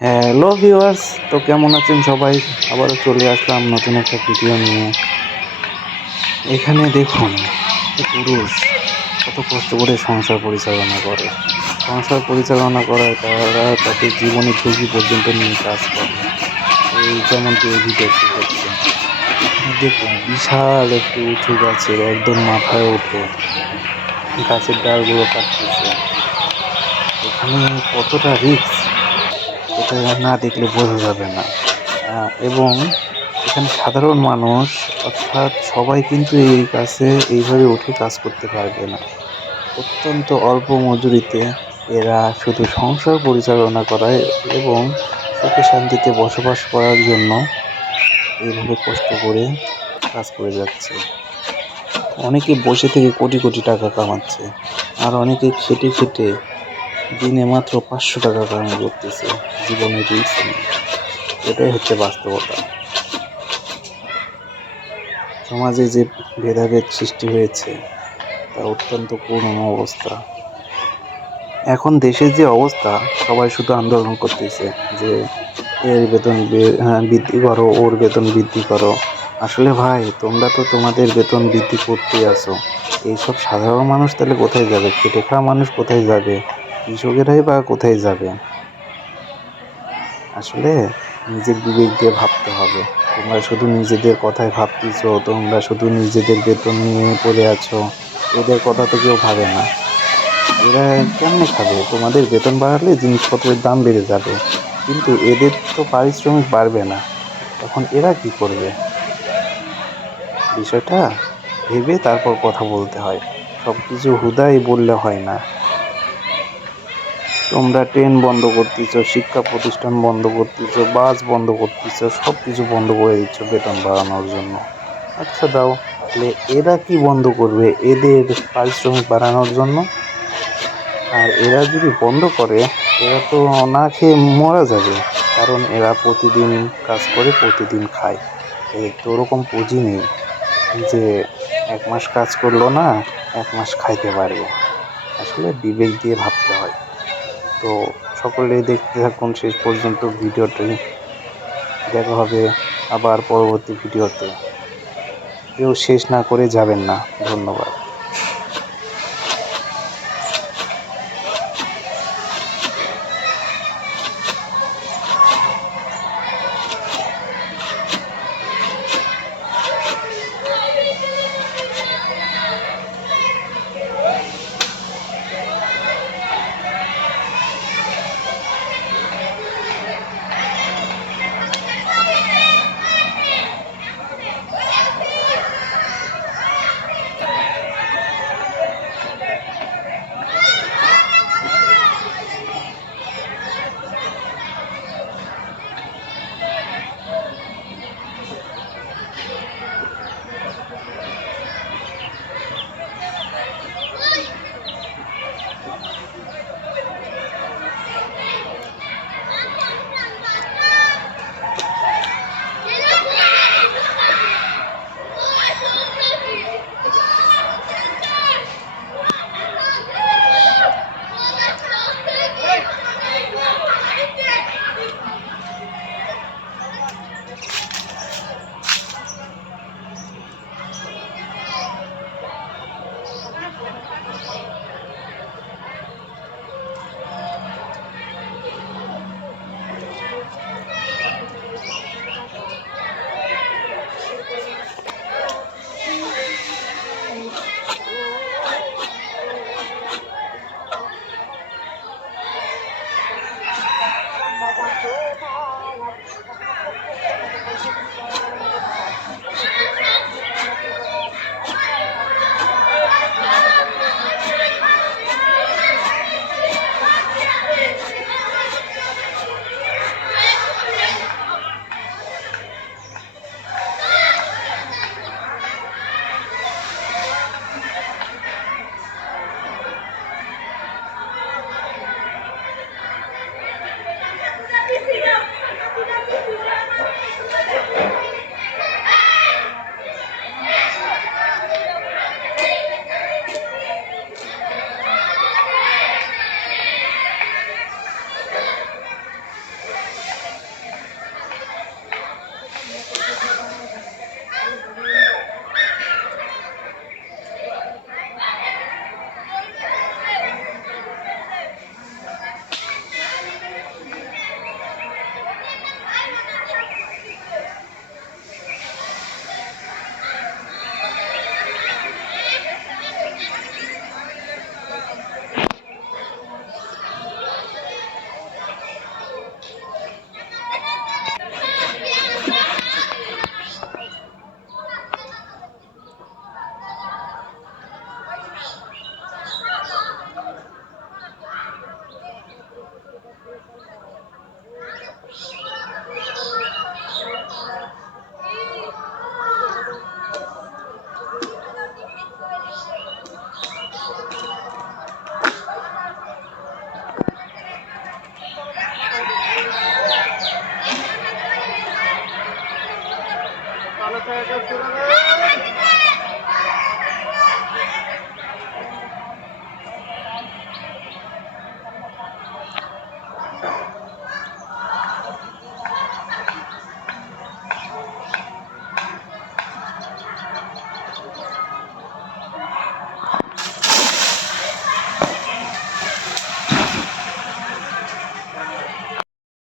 Hello viewers তো কেমন আছেন সবাই? আবারও চলে আসলাম নতুন একটা ভিডিও নিয়ে। এখানে দেখুন পুরুষ কত কষ্ট করে সংসার পরিচালনা করে। সংসার পরিচালনা করায় তারা তাদের জীবনে ঝুঁকি পর্যন্ত নিয়ে কাজ করে। এই যেমনটি এই ভিডিওটি এখানে দেখুন, বিশাল একটি উঁচু গাছের একদম মাথায় ওঠে গাছের ডালগুলো কাটতেছে। এখানে কতটা রিস্ক এটা না দেখলে বোঝা যাবে না। এবং এখানে সাধারণ মানুষ, অর্থাৎ সবাই কিন্তু এই কাছে এইভাবে উঠে কাজ করতে পারবে না। অত্যন্ত অল্প মজুরিতে এরা শুধু সংসার পরিচালনা করায় এবং সুখে শান্তিতে বসবাস করার জন্য এইভাবে কষ্ট করে কাজ করে যাচ্ছে। অনেকে বসে থেকে কোটি কোটি টাকা কামাচ্ছে, আর অনেকে খেটে খেটে দিনে মাত্র পাঁচশো টাকা কামাই করতেছে। জীবনের নিয়ে এটাই হচ্ছে বাস্তবতা। সমাজে যে ভেদাভেদ সৃষ্টি হয়েছে তা অত্যন্ত করুণ অবস্থা। এখন দেশের যে অবস্থা সবাই শুধু আন্দোলন করতেছে যে এর বেতন হ্যাঁ, বৃদ্ধি করো ওর বেতন বৃদ্ধি করো। আসলে ভাই তোমরা তো তোমাদের বেতন বৃদ্ধি করতেই আসো এইসব সাধারণ মানুষ তাহলে কোথায় যাবে? খেটে খাওয়া মানুষ কোথায় যাবে? কৃষকেরাই বা কোথায় যাবে? আসলে নিজের বিবেক দিয়ে ভাবতে হবে। তোমরা শুধু নিজেদের কথায় ভাবতেছো, তোমরা শুধু নিজেদের বেতন নিয়ে পড়ে আছো। এদের কথা তো কেউ ভাবে না। এরা কেমনে খাবে? তোমাদের বেতন বাড়ালে জিনিসপত্রের দাম বেড়ে যাবে। কিন্তু এদের তো পারিশ্রমিক বাড়বে না। তখন এরা কি করবে? বিষয়টা ভেবে তারপর কথা বলতে হয়। সব কিছু হুদাই বললে হয় না। তোমরা ট্রেন বন্ধ করতেছ, শিক্ষা প্রতিষ্ঠান বন্ধ করতেছ, বাস বন্ধ করতেছ সব কিছু বন্ধ করে দিচ্ছ বেতন বাড়ানোর জন্য। আচ্ছা দাও, তাহলে এরা কি বন্ধ করবে এদের পারিশ্রমিক বাড়ানোর জন্য? আর এরা যদি বন্ধ করে, এরা তো না খেয়ে মরা যাবে, কারণ এরা প্রতিদিন কাজ করে, প্রতিদিন খায়। এদের তো ওরকম পুঁজি নেই যে এক মাস কাজ করল না, এক মাস খাইতে পারবে। আসলে বিবেক দিয়ে ভাবতে হয়। তো সকলে দেখতে থাকুন, শেষ পর্যন্ত ভিডিওটি দেখা হবে আবার পরবর্তী ভিডিওতে। কেউ শেষ না করে যাবেন না। ধন্যবাদ।